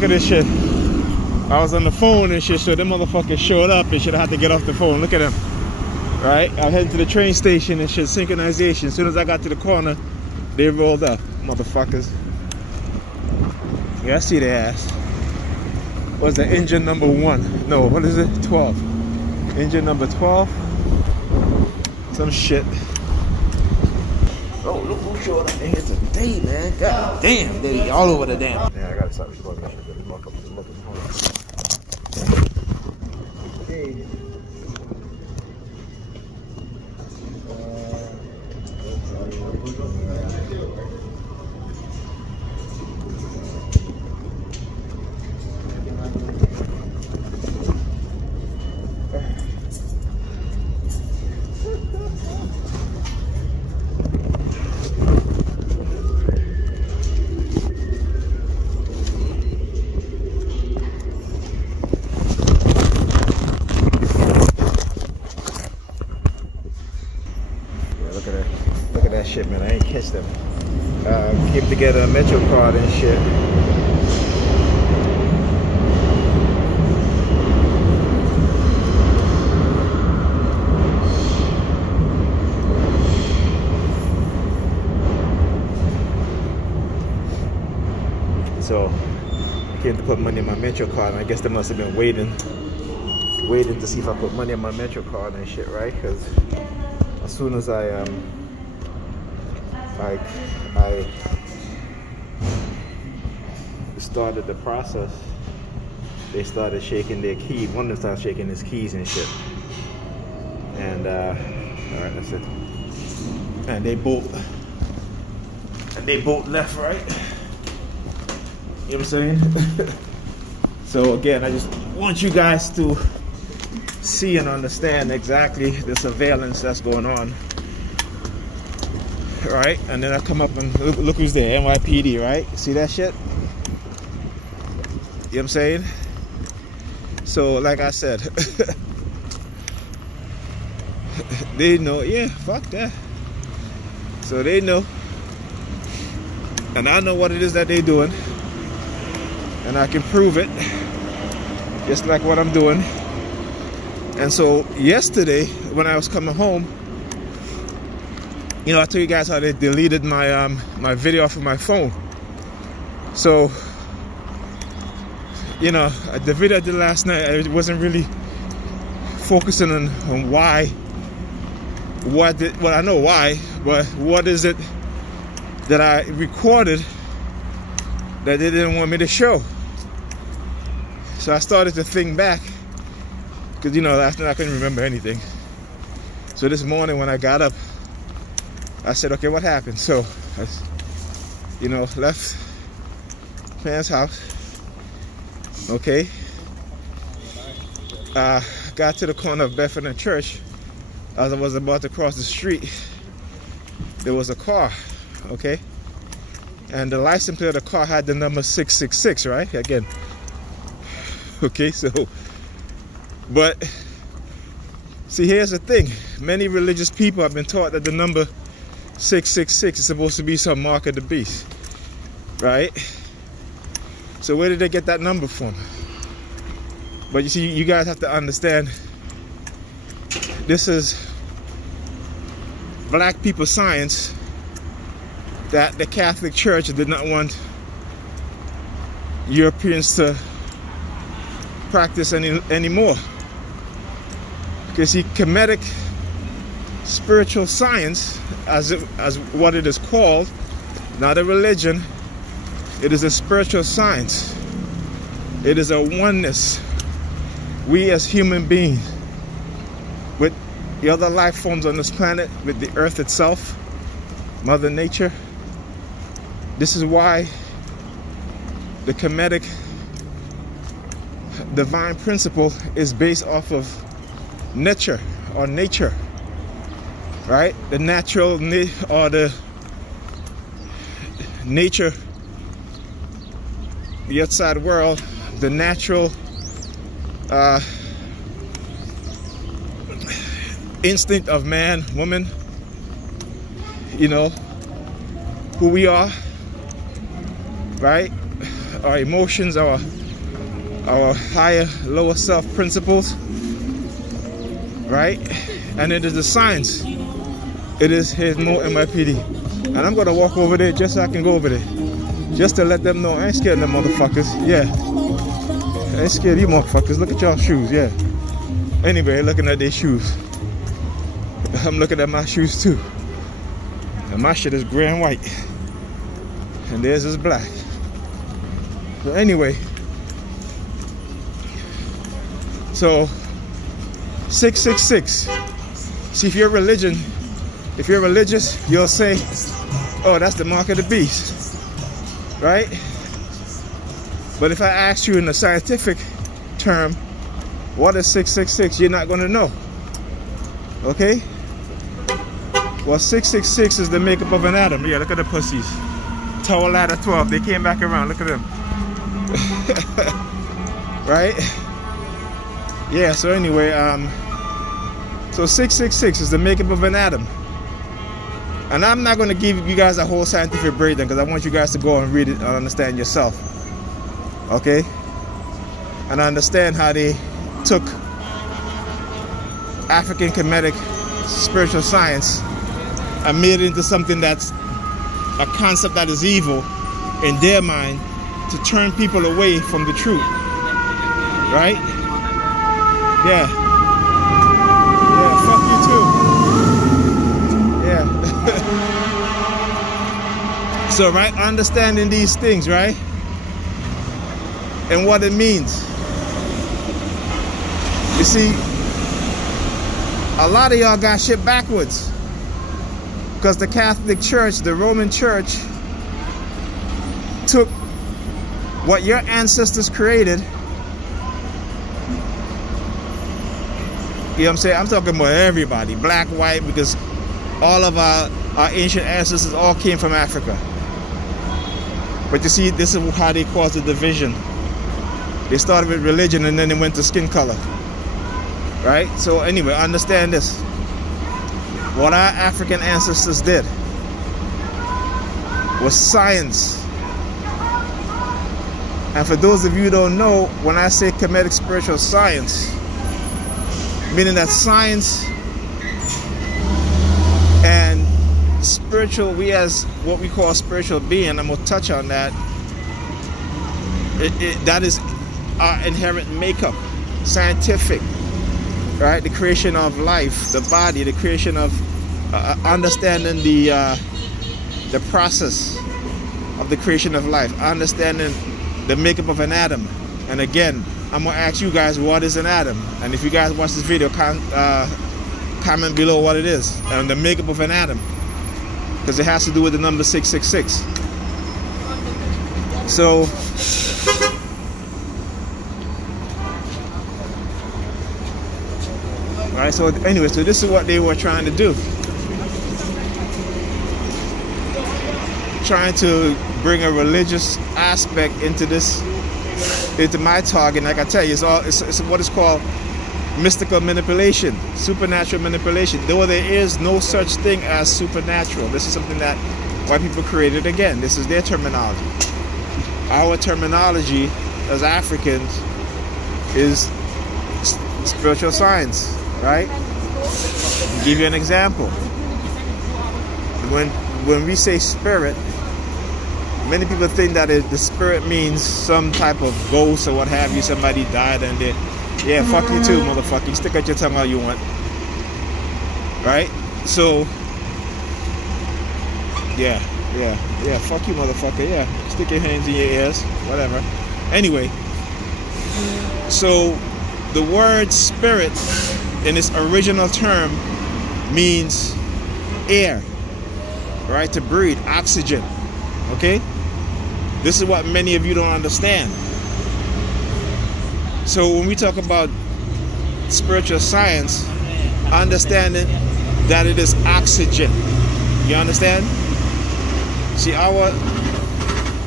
Look at this shit. I was on the phone and shit, so them motherfuckers showed up and shit. I had to get off the phone. Look at them. Right? I headed to the train station and shit. Synchronization. As soon as I got to the corner, they rolled up. Motherfuckers. Yeah, I see their ass. What's the engine number 1? No, what is it? 12. Engine number 12. Some shit. Oh, look who showed up in here today, man. God damn, they all over the damn. Yeah, I gotta stop this fucking shit. Okay. Shit, man, I ain't catch them. Came together a Metro card and shit. So I came to put money on my Metro card, and I guess they must have been waiting to see if I put money on my Metro card and shit, right? Because as soon as I started the process, they started shaking their key. One of them started shaking his keys and shit. And all right, that's it. And they both left, right? You know what I'm saying? So again, I just want you guys to see and understand exactly the surveillance that's going on. Right, and then I come up and look who's there, NYPD, right? See that shit? You know what I'm saying? So, like I said, they know, yeah, fuck that. So they know, and I know what it is that they're doing, and I can prove it, just like what I'm doing. And so yesterday, when I was coming home, you know, I told you guys how they deleted my my video off of my phone. So, you know, the video I did last night, I wasn't really focusing on why. Well, I know why, but what is it that I recorded that they didn't want me to show? So I started to think back, because, you know, last night I couldn't remember anything. So this morning when I got up, I said, okay, what happened? So, I, you know, left man's house, okay, got to the corner of Bedford and Church. As I was about to cross the street, there was a car, okay, and the license plate of the car had the number 666, right? Again, okay, so, but, see, here's the thing. Many religious people have been taught that the number 666 is supposed to be some mark of the beast, right? So where did they get that number from? But you see, you guys have to understand, this is black people science that the Catholic Church did not want Europeans to practice anymore. Because see, Kemetic spiritual science, as what it is called, not a religion, it is a spiritual science. It is a oneness. We as human beings, with the other life forms on this planet, with the earth itself, Mother Nature. This is why the Kemetic divine principle is based off of nature, or nature. Right? The natural, or the nature, the outside world, the natural instinct of man, woman, you know, who we are, right? our emotions, our higher, lower self principles, right? And it is the science. It is his more MIPD. And I'm gonna walk over there just so I can go over there. Just to let them know I ain't scared of them motherfuckers. Yeah. I ain't scared of you motherfuckers. Look at y'all shoes, yeah. Anyway, looking at their shoes. I'm looking at my shoes too. And my shit is gray and white. And theirs is black. So anyway. So 666. See, if you're religious, you'll say, oh, that's the mark of the beast. Right? But if I ask you in a scientific term, what is 666? You're not going to know. Okay? Well, 666 is the makeup of an atom. Yeah, look at the pussies. Tower ladder 12. They came back around. Look at them. Right? Yeah, so anyway, so 666 is the makeup of an atom. And I'm not going to give you guys a whole scientific breakdown because I want you guys to go and read it and understand yourself. Okay? And I understand how they took African Kemetic spiritual science and made it into something that's a concept that is evil in their mind to turn people away from the truth. Right? Yeah. Yeah, fuck you too. Yeah. So, right, understanding these things, right? And what it means. You see, a lot of y'all got shit backwards. Because the Catholic Church, the Roman Church, took what your ancestors created. You know what I'm saying? I'm talking about everybody, black, white, because all of our ancient ancestors all came from Africa. But you see, this is how they caused the division. They started with religion and then they went to skin color. Right? So anyway, understand this. What our African ancestors did was science. And for those of you who don't know, when I say Kemetic spiritual science, meaning that science and spiritual, we as what we call spiritual being, I'm going to touch on that. That is our inherent makeup, scientific, right? The creation of life, the body, the creation of understanding the process of the creation of life, understanding the makeup of an atom. And again, I'm gonna ask you guys, what is an atom? And if you guys watch this video, comment below what it is and the makeup of an atom, because it has to do with the number 666. So alright, so anyway, so this is what they were trying to do. Trying to bring a religious aspect into this, into my target. Like I tell you, it's what is called mystical manipulation, supernatural manipulation. Though there is no such thing as supernatural. This is something that white people created. Again, this is their terminology. Our terminology as Africans is spiritual science, right? I'll give you an example. When we say spirit, many people think that the spirit means some type of ghost or what have you. Somebody died and they, yeah, fuck you too, motherfucker. You stick out your tongue all you want. Right? So, yeah, fuck you, motherfucker. Yeah, stick your hands in your ears, whatever. Anyway, so the word spirit in its original term means air, right? To breathe, oxygen. Okay? This is what many of you don't understand. So when we talk about spiritual science, understanding that it is oxygen. You understand? See, our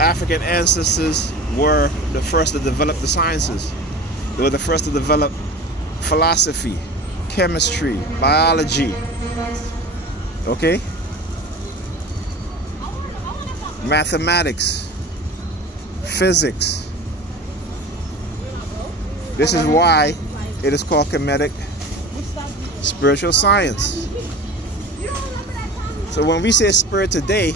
African ancestors were the first to develop the sciences. They were the first to develop philosophy, chemistry, biology. Okay? Mathematics. physics. This is why it is called Kemetic spiritual science. So when we say spirit today,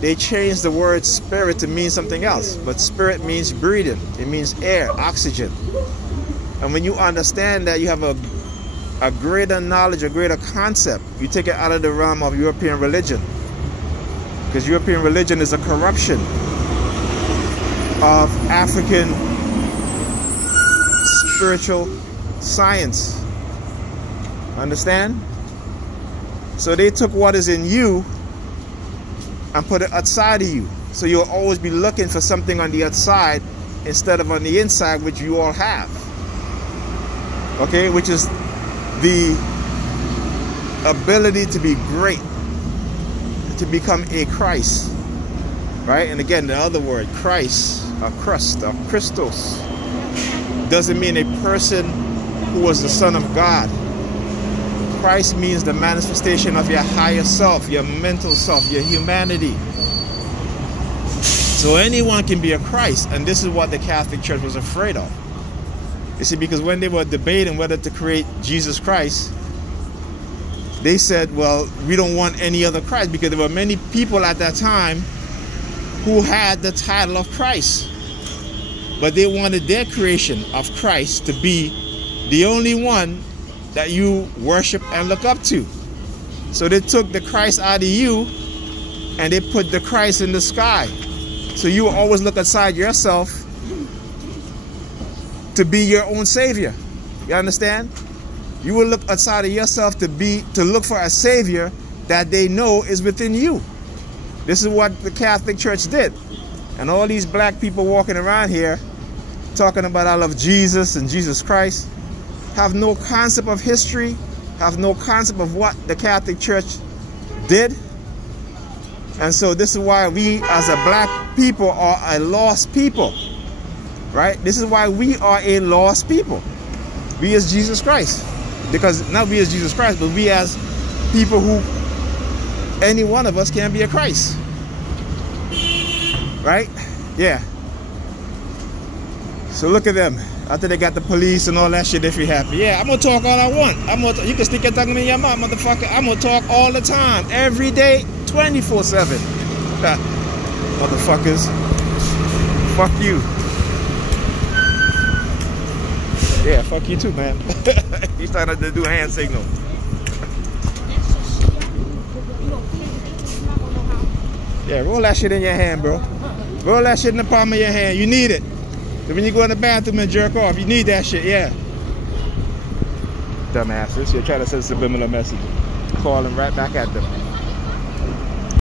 they changed the word spirit to mean something else. But spirit means breathing. It means air, oxygen. And when you understand that, you have a greater knowledge, a greater concept. You take it out of the realm of European religion. Because European religion is a corruption of African spiritual science. Understand? So they took what is in you and put it outside of you. So you'll always be looking for something on the outside instead of on the inside, which you all have. Okay, which is the ability to be great, to become a Christ. Right? And again, the other word, Christ, or Christ, or Christos, doesn't mean a person who was the Son of God. Christ means the manifestation of your higher self, your mental self, your humanity. So anyone can be a Christ, and this is what the Catholic Church was afraid of. You see, because when they were debating whether to create Jesus Christ, they said, well, we don't want any other Christ, because there were many people at that time who had the title of Christ. But they wanted their creation of Christ to be the only one that you worship and look up to. So they took the Christ out of you and they put the Christ in the sky. So you will always look outside yourself to be your own savior. You understand? You will look outside of yourself to look for a savior that they know is within you. This is what the Catholic Church did. And all these black people walking around here talking about I love Jesus and Jesus Christ have no concept of history, have no concept of what the Catholic Church did. And so this is why we as a black people are a lost people. Right? This is why we are a lost people. We as Jesus Christ. Because not we as Jesus Christ, but we as people who, any one of us can be a Christ. Right? Yeah. So look at them. After they got the police and all that shit, if you're happy. Yeah, I'm going to talk all I want. You can stick your tongue in your mouth, motherfucker. I'm going to talk all the time. Every day, 24/7. Motherfuckers. Fuck you. Yeah, fuck you too, man. He's starting to do a hand signal. Yeah, roll that shit in your hand, bro. Roll that shit in the palm of your hand. You need it. So when you go in the bathroom and jerk off, you need that shit, yeah. Dumbasses, you're trying to send a subliminal message. Calling right back at them.